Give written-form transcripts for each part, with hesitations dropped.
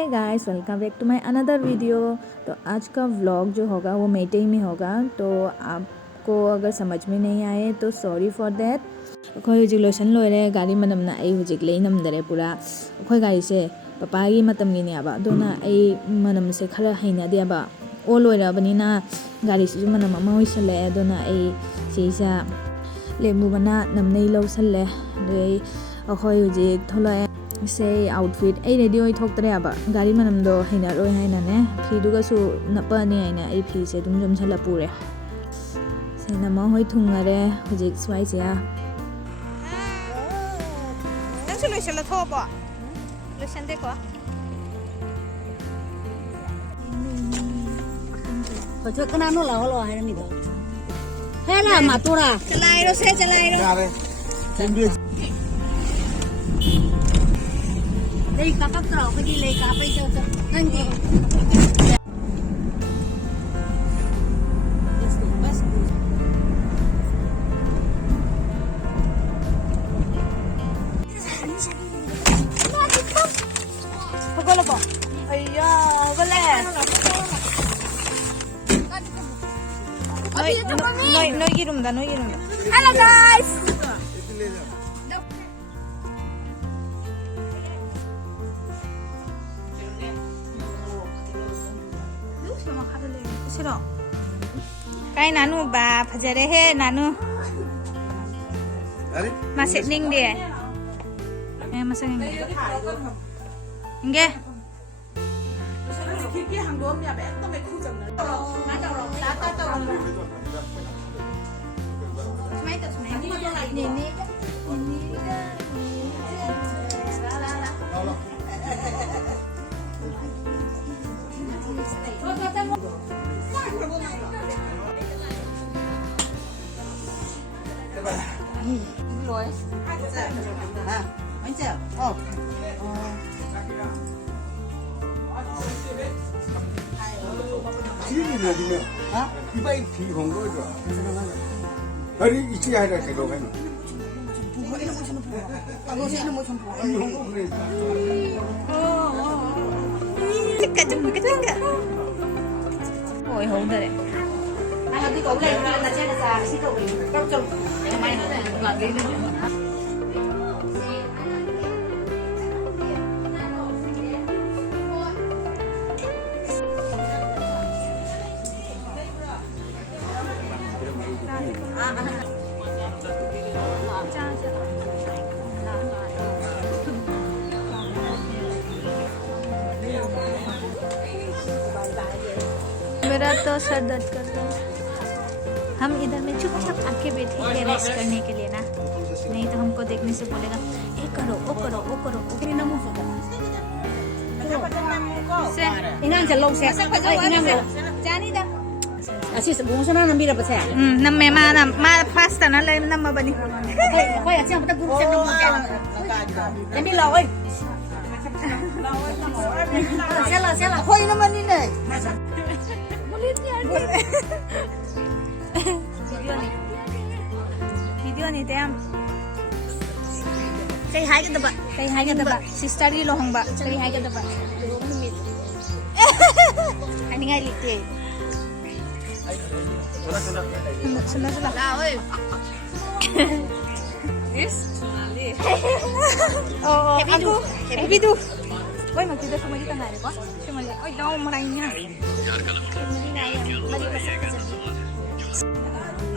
Hey guys, welcome back to my another video. तो आज का व्लॉग जो होगा वो मेइटेई में होगा, तो आपको अगर समझ में नहीं आए तो सॉरी फॉर दैट। अखोई हुजिक लोशन लोइरे गाड़ी मनमना आई हुजिक लेई नमदरे पुरा। अखोई गाड़ी से पपागी मतमगिनेबा अदुना आई मनम से खरा हैनादेबा ओ लोइराबनिना गाड़ी से मनम अमा होइसले अदुना आई सिसा लेमुबना नमनै लौसले दei अखोई हुजिक थोलाए से आउटफिट आई रेडी होई थोक्तरेबा गाड़ी मनमदो हैनारोय हैनाने फिदुगासु नपनी हैना आई फि से दुम जमसला पुरे से नमा होई थुंगारे हुजिक स्वाइसिया नंसु लोइसला थोबो लोइसन देखो बच्चों का नाम ला होलो है नहीं तो है ना मातुरा चलाइरो से चलाइरो đây cá cắp trầu cái đi lấy cá bây giờ anh đi Pagolo po. Ayya, wala. Noy girum da. Hello guys. 싫어. Cái nanu bà phajare he nanu. Ma setting dia. Masang ini. Nge. Rồi. Anh chào. hả? Đi bay thì không có rồi. Ở đi chỉ hay là cái đồ này. Tikka 좀 tikka. Ôi hổ đây. anh đi cổng lên là trên là già xí cậu cậu chồng mày là cái मेरा तो sir दर्द करता है। हम इधर में चुपचाप आके बैठेंगे रेस्ट करने के लिए ना, नहीं तो हमको देखने से बोलेगा ये करो वो करो वो करो वो से inang jalong se inang जानी दा asi sebung sana nambi dapat saya नम्मे मा फास्ट ना ले नम्मा बनी koi ya siapa guru saya nama jadi law ơi sela koi nama ni ne video नहीं थे हम कहीं हाई के दबा सिस्टर की लोहंगा कहीं हाई के दबा anh ngay lịch thì sudah lah oi yes oh aku happy tu oi mau kita sama kita nggak ada kok cuma oi dong merangnya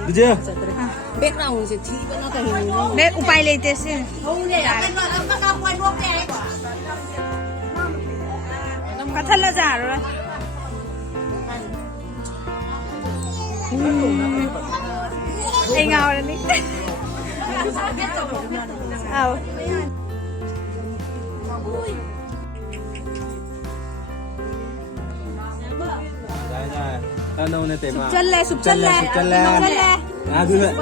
Được background sẽ thi với nó cái hình để upay लेते से कथा ला जा रहा anh ngào rồi đi chân lẹ sụp chân lẹ à cứ vậy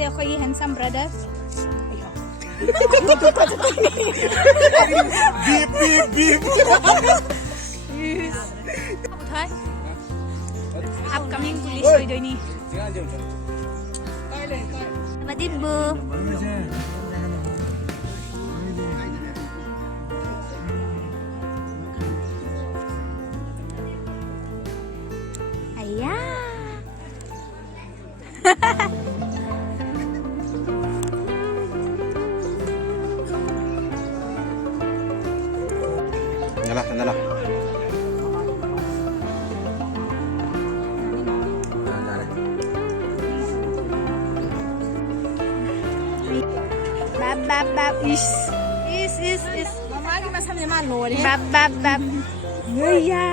Kasi ako yung handsome brother. Beep, beep, beep. उठाए upcoming police होई दोनी Madimbu Ayah Nyala, nyala. Bab is Mama ni masam ni mana ni? bab Iya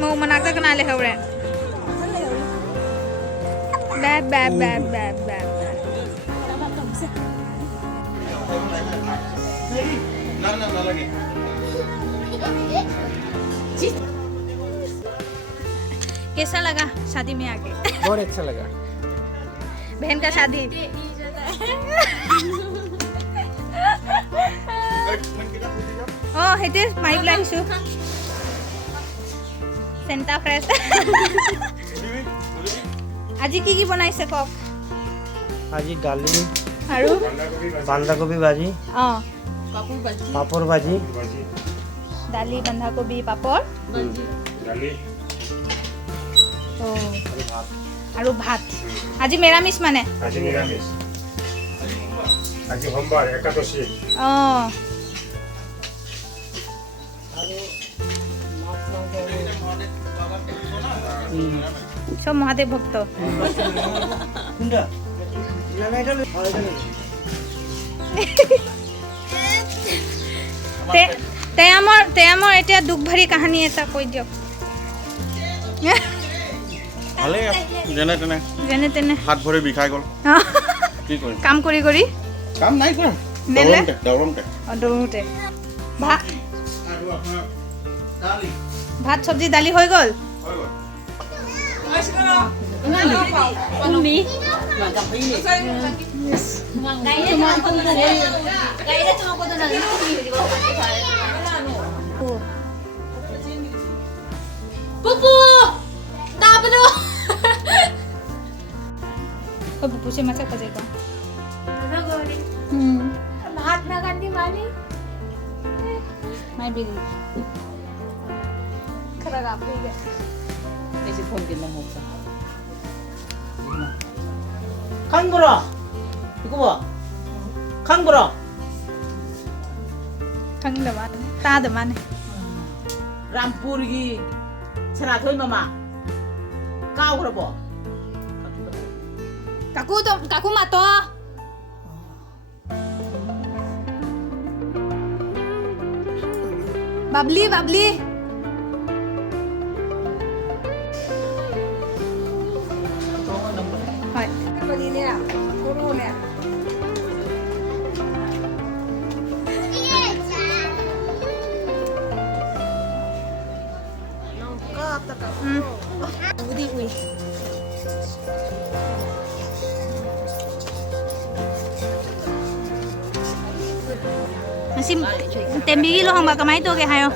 mau menakar kenal leh orang bab Nah, lagi. कैसा लगा शादी में आके बहुत अच्छा लगा बहन का शादी oh itu mai bilang su Santa Fresh আজি কি বনাইছে কক আজি ডালি আৰু বান্ধাকবি ভাজি পাপড় ভাজি দালি বন্ধাকবি পাপড় দালি আৰু ভাত আজি মেৰামিছ মানে আজি নিৰামিষ আজি সোমবাৰ একাদশী সব মহাদেৱ ভক্ত তেয়ামৰ এতিয়া দুখ ভৰি কাহিনী এটা কৈ দিয়ক ভালে যেনে তেনে যেনে তেনে হাত ভৰি বিষাই গ'ল কি কৰিম কাম কৰি কৰি কাম নাই কৰা নেলে? দৌৰমতে দৌৰোতে ভাত আৰু আপোনাৰ দালি ভাত চব্জি দালি হৈ গ'ল হৈ গ'ল Kau buku sih masak apa sih kau? Mahatma Gandhi mani. Mai bili. Kerana apa ini? Isi phone kita mau sah. 칸브라 이거 봐 칸브라 Kang depan, ta depan. 람푸르기 세라토이 마마 까오그러보 Kaku mato. Babli. Hai. Bagi ni lah, guru ni. Budi ui. Masih tembigi lo hang bakamai tu ke hayo.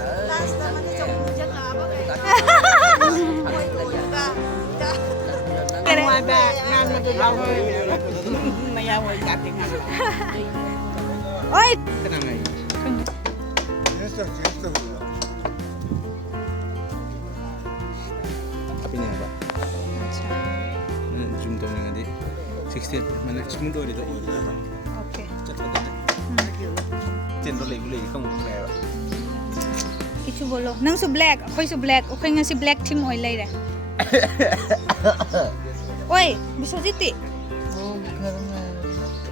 Ngoài bè, ngàn mà tụi tao hơi mày ra ngoài cắt tiếng Hàn. Oi. ini apa zoom to ngadi 60 mana smooth ori to Okay. chen to lei không mẹ Kichu bolo. Nang su black, ako'y nga si black team oil lay re. Oi, Biswajit ti.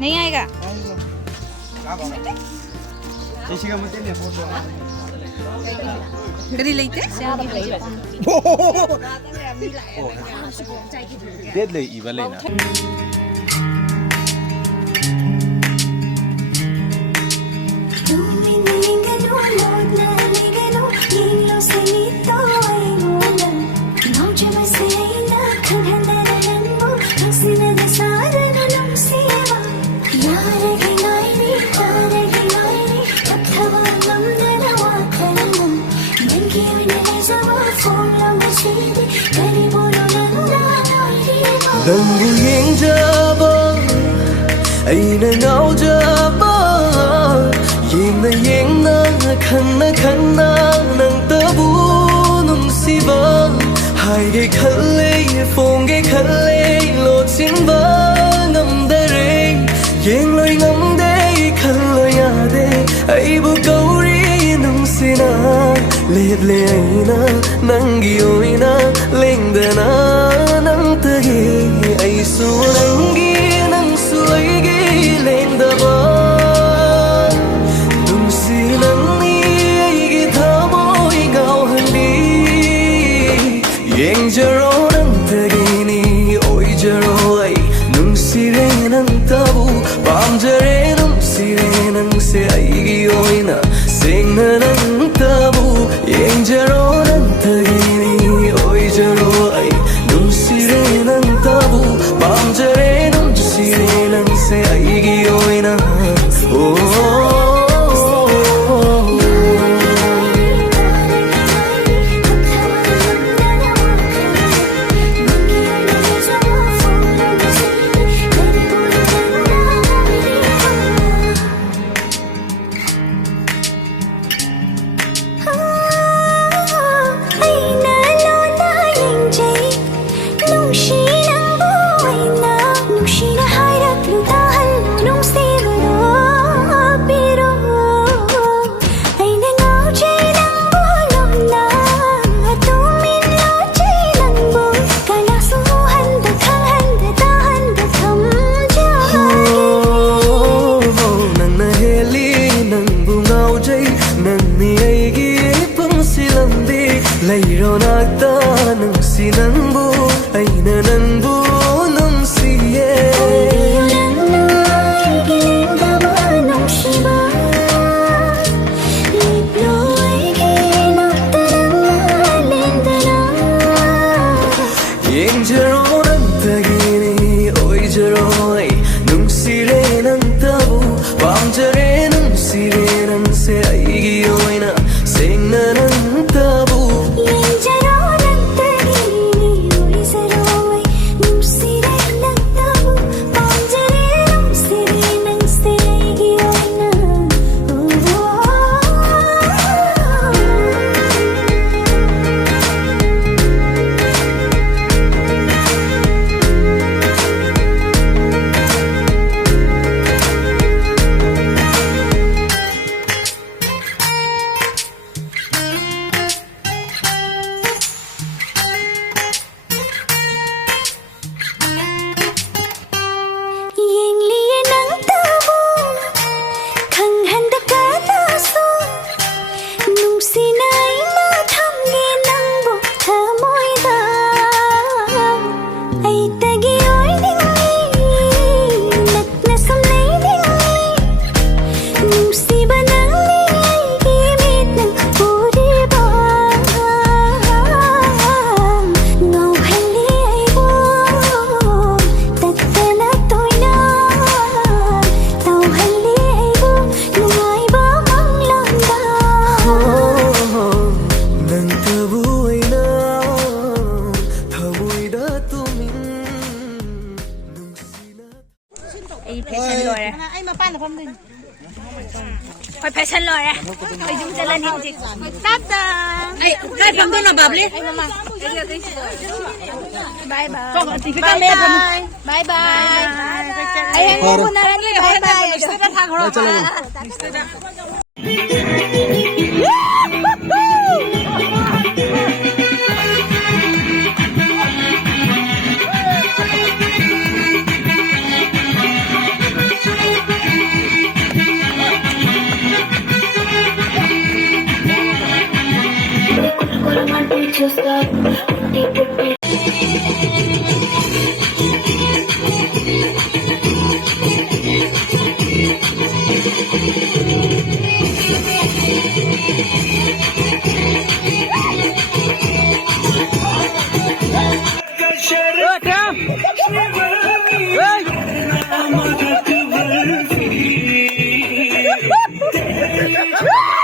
Nahi aayega. Jessica mate ne photo Kari laite? dead lei iba lei na Tumingin ka doon, ꯅꯪꯕꯨ ꯌꯦꯡꯖꯕ ꯑꯩꯅ ꯉꯥꯎꯖꯕ ꯌꯦꯡꯅ ꯌꯦꯡꯅ ꯈꯟꯅ ꯈꯟꯅ ꯅꯪꯇꯕꯨ ꯅꯨꯡꯁꯤꯕ ꯍꯥꯏꯒꯦ ꯈꯜꯂꯦ ꯐꯣꯡꯒꯦ ꯈꯜꯂꯦ ꯂꯣꯠꯁꯤꯟꯕ ꯉꯝꯗꯔꯦ ꯌꯦꯡꯂꯣꯏ ꯉꯝꯗꯦ ꯈꯜꯂꯣꯏ ꯌꯥꯗꯦ ꯑꯩꯕꯨ ꯀꯧꯔꯤ ꯅꯨꯡꯁꯤꯅ ꯂꯦꯞꯂꯦ ꯑꯩꯅ ꯅꯪꯒꯤ ꯑꯣꯏꯅ ꯂꯦꯡꯗꯅ ꯅꯪꯇꯒꯤ ꯑꯩꯁꯨ ꯅꯪꯒꯤ ꯅꯪꯁꯨ ꯑꯩꯒꯤ ꯂꯦꯡꯗꯕ ꯅꯨꯡꯁꯤ ꯅꯪꯅꯤ ꯑꯩꯒꯤ ꯊꯃꯣꯏ ꯉꯥꯎꯍꯜꯂꯤ ꯌꯦꯡꯖꯔꯣ ꯅꯪꯇꯒꯤꯅꯤ ꯑꯣꯏꯖꯔꯣ ꯑꯩ ꯅꯨꯡꯁꯤꯔꯦ ꯅꯪꯇꯕꯨ ꯄꯥꯝꯖꯔꯦ ꯅꯨꯡꯁꯤꯔꯦ ꯅꯪꯁꯦ ꯑꯩꯒꯤ ꯑꯣꯏꯅ ꯁꯦꯡꯅ ꯅꯪꯇꯕꯨ ꯌꯦꯡꯖꯔꯣ ꯅꯪꯇꯒꯤꯅꯤ ꯑꯣꯏꯖꯔꯣ ꯑꯩ ꯅꯨꯡꯁꯤꯔꯦ ꯅꯪꯇꯕꯨ ꯄꯥꯝꯖꯔꯦ ꯅꯨꯡꯁꯤꯔꯦ ꯅꯪꯁꯦ ꯑꯩꯒꯤ ꯑꯣꯏꯅ ꯂꯩꯔꯣꯅꯥꯛꯇ ꯅꯨꯡꯁꯤ ꯅꯪꯕꯨ ꯑꯩꯅ ꯅꯪꯕꯨ ꯅꯨꯡꯁꯤꯌꯦ ꯅꯪꯅ ꯑꯩꯒꯤ ꯂꯦꯡꯗꯕ ꯅꯨꯡꯁꯤꯕ ꯂꯦꯞꯂꯣ ꯑꯩꯒꯤ ꯅꯥꯛꯇ ꯅꯪꯅ ꯂꯦꯡꯗꯅ ꯌꯦꯡꯖꯔꯣ ꯅꯪꯇꯒꯤꯅꯤ ꯑꯣꯏꯖꯔꯣ ꯑꯩ ꯅꯨꯡꯁꯤꯔꯦ ꯅꯪꯇꯕꯨ ꯄꯥꯝꯖꯔꯦ ꯅꯨꯡꯁꯤꯔꯦ ꯅꯪꯁꯦ ꯑꯩꯒꯤ ꯑꯣꯏꯅ ꯁꯦꯡꯅ ꯅꯪꯇꯕꯨ fashion lore. Hoi fashion lore. Hoi jum jalan hijik. Tata. Ay, kay pang doon na babli. Bye bye. Bye bye. Bye bye. Ay, mo na rin. Bye bye. Gusto na thang horo. Hey!